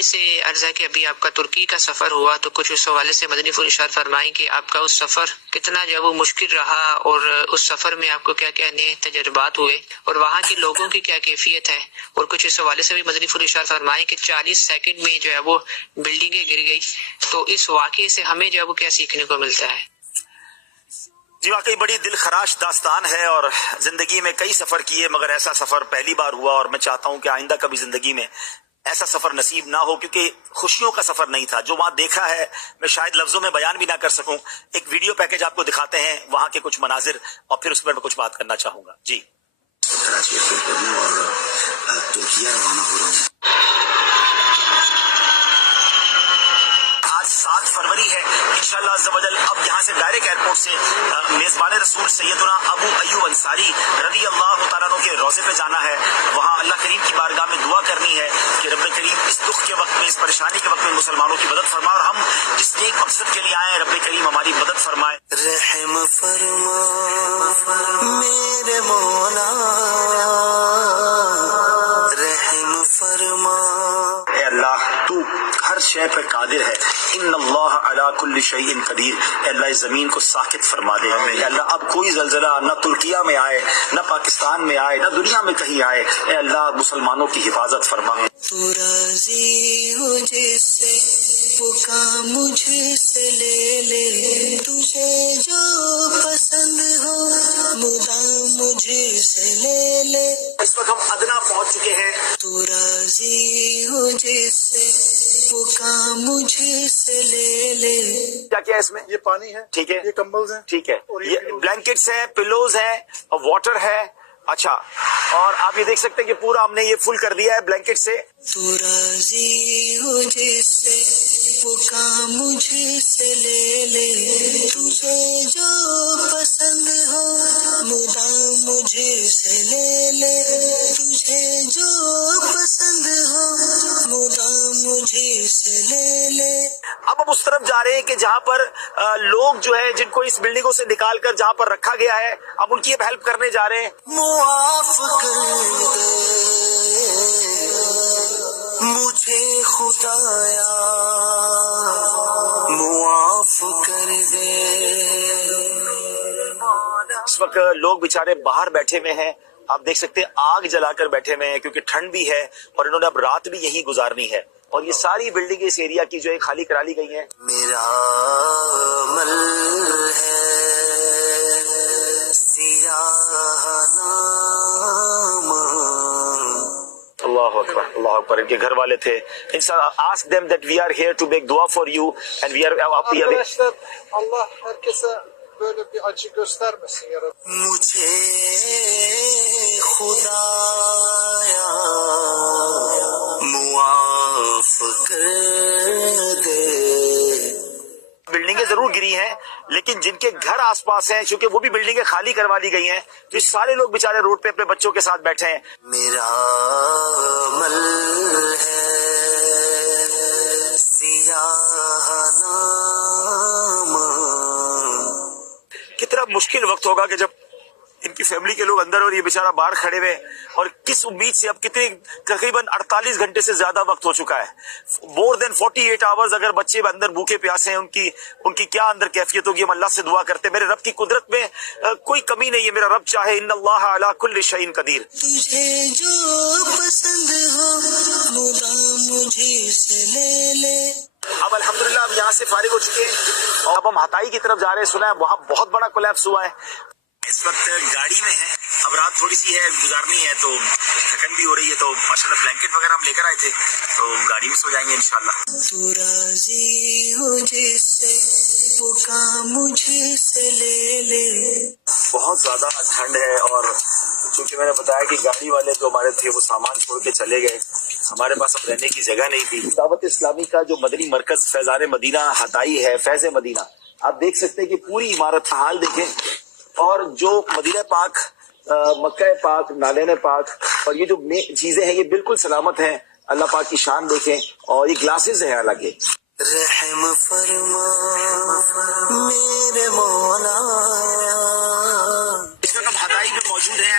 بھائی سے عرض ہے کہ ابھی آپ کا ترکی کا سفر ہوا تو کچھ اس حوالے سے مدنی پھول ارشاد فرمائیں کہ آپ کا اس سفر کتنا جو ہے وہ مشکل رہا، اور اس سفر میں آپ کو کیا کیا نئے تجربات ہوئے، اور وہاں کے لوگوں کی کیا کیفیت ہے، اور کچھ اس حوالے سے بھی مدنی پھول ارشاد فرمائیں کہ 40 سیکنڈ میں جو ہے وہ بلڈنگیں گر گئی، تو اس واقعے سے ہمیں جو ہے وہ کیا سیکھنے کو ملتا ہے؟ جی واقعی بڑی دل خراش داستان ہے، اور زندگی میں کئی سفر کیے مگر ایسا سفر پہلی بار ہوا، اور میں چاہتا ہوں کہ آئندہ کبھی زندگی میں ایسا سفر نصیب نہ ہو، کیونکہ خوشیوں کا سفر نہیں تھا جو وہاں دیکھا ہے، میں شاید لفظوں میں بیان بھی نہ کر سکوں۔ ایک ویڈیو پیکج آپ کو دکھاتے ہیں وہاں کے کچھ مناظر، اور پھر اس پر میں کچھ بات کرنا چاہوں گا۔ جی کراچی اور ترکیہ روانہ ہو رہا ہوں۔ آج 7 فروری ہے، انشاءاللہ عز و جل اب یہاں سے ڈائریکٹ ایئرپورٹ سے میزبان رسول سیدنا ابو ایوب انصاری رضی اللہ تعالیٰ عنہ کے روضے پہ جانا ہے، وہاں اللہ کریم کی بارگاہ میں دعا کرنی ہے کہ رب کریم اس دکھ کے وقت میں، اس پریشانی کے وقت میں مسلمانوں کی مدد فرما، اور ہم جس نیک مقصد کے لیے آئے ہیں رب کریم ہماری مدد فرمائے۔ رحم فرما میرے مولا، رحم فرما۔ اے اللہ تو ہر شے پر قادر ہے، ان اللہ علی کل شیء قدیر۔ اے اللہ اس زمین کو ساکت فرما دے۔ اے اللہ اب کوئی زلزلہ نہ ترکیہ میں آئے، نہ پاکستان میں آئے، نہ دنیا میں کہیں آئے۔ اے اللہ مسلمانوں کی حفاظت فرما۔ تو راضی ہو جس سے وہ کام مجھ سے لے لے، تجھے جو پسند ہو مدام مجھ سے لے لے۔ اس وقت ہم ادنا پہنچ چکے ہیں۔ تو راضی ہو جس سے وہ کام مجھ سے لے لے۔ کیا کیا اس میں؟ یہ پانی ہے، ٹھیک ہے، یہ کمبلز ہیں، ٹھیک ہے، اور یہ بلینکٹس ہیں، پلوز ہیں، اور واٹر ہے۔ اچھا، اور آپ یہ دیکھ سکتے ہیں کہ پورا ہم نے یہ فل کر دیا ہے بلینکٹ سے۔ تو راضی ہو جس سے وہ کام مجھ سے لے لے، تجھے جو پسند ہو مدام مجھ سے لے لے، تجھے جو پسند ہو مدام مجھ سے لے لے۔ اب ہم اس طرف جا رہے ہیں کہ جہاں پر لوگ جو ہے جن کو اس بلڈنگوں سے نکال کر جہاں پر رکھا گیا ہے، اب ان کی اب ہیلپ کرنے جا رہے ہیں۔ معاف کر دے مجھے خدایا، معاف کر دے۔ اس وقت لوگ بیچارے باہر بیٹھے ہوئے ہیں، آپ دیکھ سکتے ہیں آگ جلا کر بیٹھے ہوئے ہیں کیونکہ ٹھنڈ بھی ہے، اور انہوں نے اب رات بھی یہیں گزارنی ہے، اور یہ ساری بلڈنگیں اس ایریا کی جو ہے خالی کرا لی گئی ہیں۔ میرا عمل ہے سیاہ نامہ۔ اللہ اکبر، اللہ اکبر۔ ان کے گھر والے تھے، ask them that we are here to make dua for you and we are Arkadaşlar, Allah herkese böyle bir acı göstermesin ya Rabbi. مجھے خدایا معاف کر دے۔ بلڈنگیں ضرور گری ہیں، لیکن جن کے گھر آس پاس ہیں چونکہ وہ بھی بلڈنگیں خالی کروا لی گئی ہیں، تو یہ سارے لوگ بیچارے روڈ پہ اپنے بچوں کے ساتھ بیٹھے ہیں۔ میرا عمل ہے سیاہ نامہ۔ کتنا مشکل وقت ہوگا کہ جب ان کی فیملی کے لوگ اندر اور یہ بیچارہ باہر کھڑے ہوئے، اور کس امید سے، اب کتنے تقریباً 48 گھنٹے سے زیادہ وقت ہو چکا ہے، مور دین 48 آورز۔ اگر بچے اندر بھوکے پیاسے ہیں، ان کی کیا اندر کیفیت ہوگی؟ ہم اللہ سے دعا کرتے ہیں، میرے رب کی قدرت میں کوئی کمی نہیں ہے، میرا رب چاہے، ان اللہ علی کل شیء قدیر۔ تجھے جو پسند ہو مدام مجھ سے لے لے۔ اب الحمدللہ ہم یہاں سے فارغ ہو چکے ہیں، اور اب ہم ہتائی کی طرف جا رہے ہیں۔ سنا ہے وہاں بہت بڑا کولیپس ہوا ہے۔ اس وقت گاڑی میں ہے، اب رات تھوڑی سی ہے، گزارنی ہے، تو تھکن بھی ہو رہی ہے، تو ماشاءاللہ بلینکٹ وغیرہ ہم لے کر آئے تھے، تو گاڑی میں سو جائیں گے انشاءاللہ۔ تو راضی ہو جس سے وہ کام مجھ سے لے لے۔ بہت زیادہ ٹھنڈ ہے، اور چونکہ میں نے بتایا کہ گاڑی والے جو ہمارے تھے وہ سامان چھوڑ کے چلے گئے، ہمارے پاس اب رہنے کی جگہ نہیں تھی۔ دعوت اسلامی کا جو مدنی مرکز فیضان مدینہ ہتائی ہے، فیض مدینہ، آپ دیکھ سکتے ہیں کہ پوری عمارت کا حال دیکھیں، اور جو مدینہ پاک، مکہ پاک، نالین پاک، اور یہ جو چیزیں ہیں یہ بالکل سلامت ہیں۔ اللہ پاک کی شان دیکھیں، اور یہ گلاسز ہیں حالانکہ۔ رحم فرما میرے مولا۔ اس وقت ہم ہتائی میں موجود ہیں۔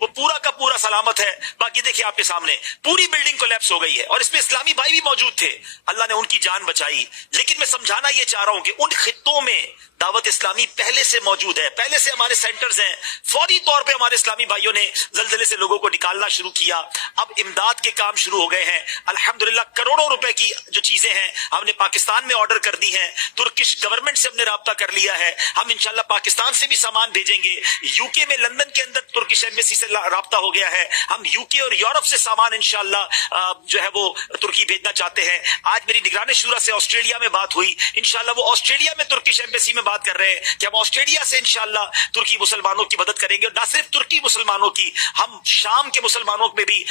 وہ پورا کا پورا سلامت ہے. باقی دیکھیں آپ کے سامنے پوری بلڈنگ کولیپس ہو گئی ہے اور اس میں اسلامی بھائی بھی موجود تھے. اللہ نے ان کی جان بچائی. لیکن میں سمجھانا یہ چاہ رہا ہوں کہ ان خطوں میں دعوت اسلامی پہلے سے موجود ہے, پہلے سے ہمارے سینٹرز ہیں. فوری طور پہ ہمارے اسلامی بھائیوں نے زلزلے سے لوگوں کو نکالنا شروع کیا. اب امداد کے کام شروع ہو گئے ہیں الحمدللہ. کروڑوں روپے کی جو چیزیں ہیں ہم نے پاکستان میں آرڈر کر دی ہیں. ترکش گورنمنٹ سے ہم نے رابطہ کر لیا ہے. ہم انشاءاللہ پاکستان سے بھی سامان بھیجیں گے. یو کے میں لندن کے اندر ترکش ایمبیسی سے رابطہ ہو گیا ہے. ہم یو کے اور یورپ سے سامان انشاءاللہ جو ہے وہ ترکی بھیجنا چاہتے ہیں. آج میری نگران شورا سے آسٹریلیا میں بات ہوئی. انشاءاللہ وہ آسٹریلیا میں ترکش ایمبیسی میں بات کر رہے ہیں کہ ہم آسٹریلیا سے انشاءاللہ ترکی مسلمانوں کی مدد کریں گے. اور نہ صرف ترکی مسلمانوں کی, ہم شام کے مسلمانوں میں بھی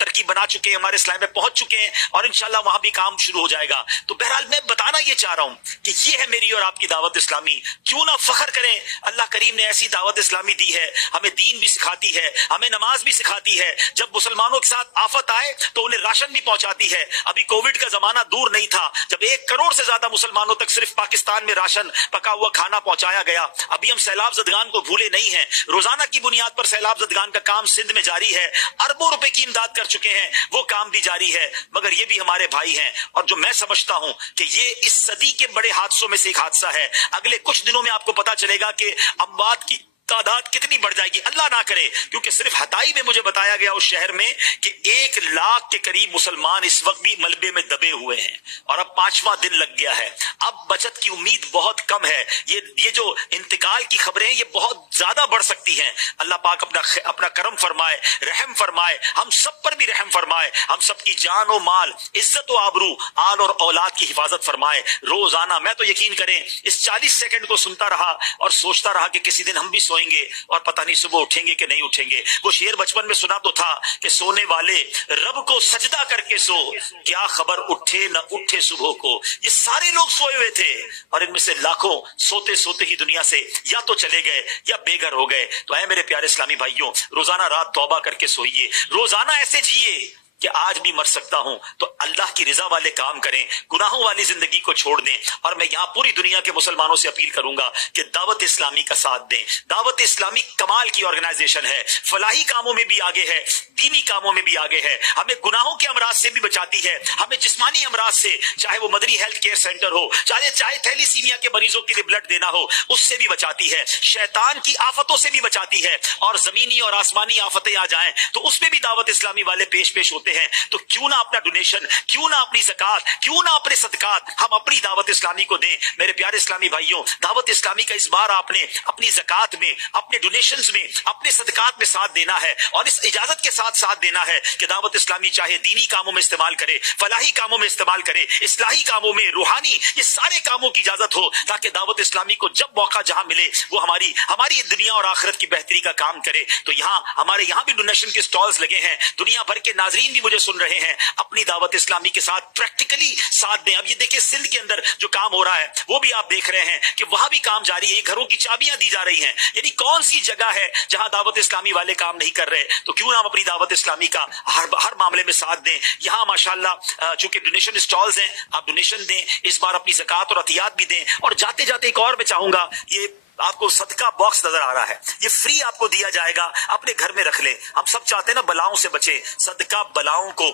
ترکیب بنا چکے ہیں, ہمارے اسلام میں پہنچ چکے ہیں اور انشاءاللہ وہاں بھی کام شروع ہو جائے گا. تو بہرحال میں بتانا یہ چاہ رہا ہوں کہ یہ ہے میری اور آپ کی دعوت اسلامی. کیوں نہ فخر کریں. اللہ کریم نے ایسی دعوت اسلامی دی ہے, ہمیں دین بھی سکھاتی ہے, ہمیں نماز بھی سکھاتی ہے. جب مسلمانوں کے ساتھ آفت آئے تو انہیں راشن بھی پہنچاتی ہے. ابھی کووڈ کا زمانہ دور نہیں تھا جب 1 کروڑ سے زیادہ مسلمانوں تک صرف پاکستان میں راشن پکا ہوا کھانا پہنچایا گیا. ابھی ہم سیلاب زدگان کو بھولے نہیں ہیں. روزانہ کی بنیاد پر سیلاب زدگان کا کام سندھ میں جاری ہے. اربوں روپے کی امداد کر چکے ہیں, وہ کام بھی جاری ہے. مگر یہ بھی ہمارے بھائی ہیں اور جو میں سمجھتا ہوں کہ یہ اس صدی کے بڑے حادثوں میں سے ایک حادثہ ہے. اگلے کچھ دنوں میں آپ کو پتا چلے گا کہ اموات کی تعداد کتنی بڑھ جائے گی. اللہ نہ کرے, کیونکہ صرف ہتائی میں مجھے بتایا گیا اس شہر میں کہ 1 لاکھ کے قریب مسلمان اس وقت بھی ملبے میں دبے ہوئے ہیں اور اب 5واں دن لگ گیا ہے. اب بچت کی امید بہت کم ہے. یہ جو انتقال کی خبریں ہیں یہ بہت زیادہ بڑھ سکتی ہیں. اللہ پاک اپنا کرم فرمائے, رحم فرمائے, ہم سب پر بھی رحم فرمائے, ہم سب کی جان و مال, عزت و آبرو, آل اور اولاد کی حفاظت فرمائے. روزانہ میں تو یقین کریں اس 40 سیکنڈ کو سنتا رہا اور سوچتا رہا کہ کسی دن ہم بھی سوئیں گے اور پتہ نہیں صبح اٹھیں گے کہ نہیں اٹھیں گے. وہ شعر بچپن میں سنا تو تھا کہ سونے والے رب کو سجدہ کر کے سو, کیا خبر اٹھے نہ اٹھے صبح کو. یہ سارے لوگ سوئے ہوئے تھے اور ان میں سے لاکھوں سوتے سوتے ہی دنیا سے یا تو چلے گئے یا بے گھر ہو گئے. تو اے میرے پیارے اسلامی بھائیوں, روزانہ رات توبہ کر کے سوئیے, روزانہ ایسے جیے کہ آج بھی مر سکتا ہوں تو اللہ کی رضا والے کام کریں, گناہوں والی زندگی کو چھوڑ دیں. اور میں یہاں پوری دنیا کے مسلمانوں سے اپیل کروں گا کہ دعوت اسلامی کا ساتھ دیں. دعوت اسلامی کمال کی آرگنائزیشن ہے, فلاحی کاموں میں بھی آگے ہے, دینی کاموں میں بھی آگے ہے, ہمیں گناہوں کے امراض سے بھی بچاتی ہے, ہمیں جسمانی امراض سے, چاہے وہ مدنی ہیلتھ کیئر سینٹر ہو, چاہے تھیلیسیمیا کے مریضوں کے لیے بلڈ دینا ہو, اس سے بھی بچاتی ہے, شیطان کی آفتوں سے بھی بچاتی ہے, اور زمینی اور آسمانی آفتیں آ جائیں تو اس میں بھی دعوت اسلامی والے پیش ہوتے ہیں. تو کیوں نہ اپنا ڈونیشن, کیوں نہ اپنی زکات, کیوں نہ اپنے صدقات ہم اپنی دعوت اسلامی کو دیں. میرے پیارے اسلامی بھائیوں, دعوت اسلامی کا اس بار آپ نے اپنی زکات میں, اپنے ڈونیشنز میں, اپنے صدقات میں ساتھ دینا ہے اور اس اجازت کے ساتھ دینا ہے کہ دعوت اسلامی چاہے دینی کاموں میں استعمال کرے, فلاحی کاموں میں استعمال کرے, اصلاحی کاموں میں, روحانی, یہ سارے کاموں کی اجازت ہو تاکہ دعوت اسلامی کو جب موقع جہاں ملے وہ ہماری دنیا اور آخرت کی بہتری کا کام کرے. تو ہمارے یہاں بھی ڈونیشن کے سٹالز لگے ہیں, دنیا بھر کے ناظرین بھی مجھے سن رہے ہیں. اپنی دعوت اسلامی کے ساتھ پریکٹیکلی ساتھ دیں. اب یہ دیکھیں سندھ کے اندر جو کام ہو رہا ہے وہ بھی آپ دیکھ رہے ہیں کہ وہاں بھی کام جاری ہے, گھروں کی چابیاں دی جا رہی ہیں. یعنی کون سی جگہ ہے جہاں دعوت اسلامی والے کام نہیں کر رہے؟ تو کیوں نہ ہم اپنی دعوت اسلامی کا ہر معاملے میں ساتھ دیں. یہاں ماشاءاللہ چونکہ ڈونیشن اسٹالز ہیں, آپ ڈونیشن دیں, اس بار اپنی زکات اور عطیات بھی دیں. اور جاتے جاتے ایک اور میں چاہوں گا, یہ آپ کو صدقہ باکس نظر آ رہا ہے, یہ فری آپ کو دیا جائے گا, اپنے گھر میں رکھ لیں. ہم سب چاہتے ہیں نا بلاؤں سے بچیں, صدقہ بلاؤں کو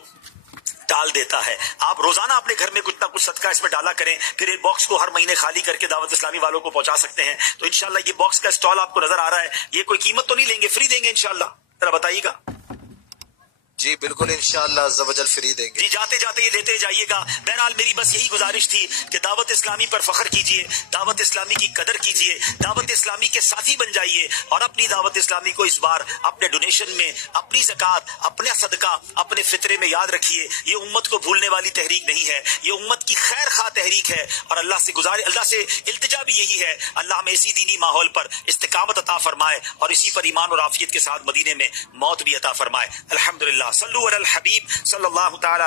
ٹال دیتا ہے. آپ روزانہ اپنے گھر میں کچھ نہ کچھ صدقہ اس میں ڈالا کریں, پھر اس باکس کو ہر مہینے خالی کر کے دعوت اسلامی والوں کو پہنچا سکتے ہیں. تو انشاءاللہ یہ باکس کا اسٹال آپ کو نظر آ رہا ہے, یہ کوئی قیمت تو نہیں لیں گے, فری دیں گے انشاءاللہ. ذرا بتائیے گا. جی بالکل انشاءاللہ عز و جل فری دیں گے. جی جاتے جاتے یہ لیتے جائیے گا. بہرحال میری بس یہی گزارش تھی کہ دعوت اسلامی پر فخر کیجئے, دعوت اسلامی کی قدر کیجئے, دعوت اسلامی کے ساتھی بن جائیے اور اپنی دعوت اسلامی کو اس بار اپنے ڈونیشن میں, اپنی زکات, اپنا صدقہ, اپنے فطرے میں یاد رکھیے. یہ امت کو بھولنے والی تحریک نہیں ہے, یہ امت کی خیر خواہ تحریک ہے. اور اللہ سے التجا بھی یہی ہے, اللہ ہمیں اسی دینی ماحول پر استقامت عطا فرمائے اور اسی پر ایمان اور عافیت کے ساتھ مدینے میں موت بھی عطا فرمائے. الحمدللہ. صلو علی الحبیب صلی اللہ تعالی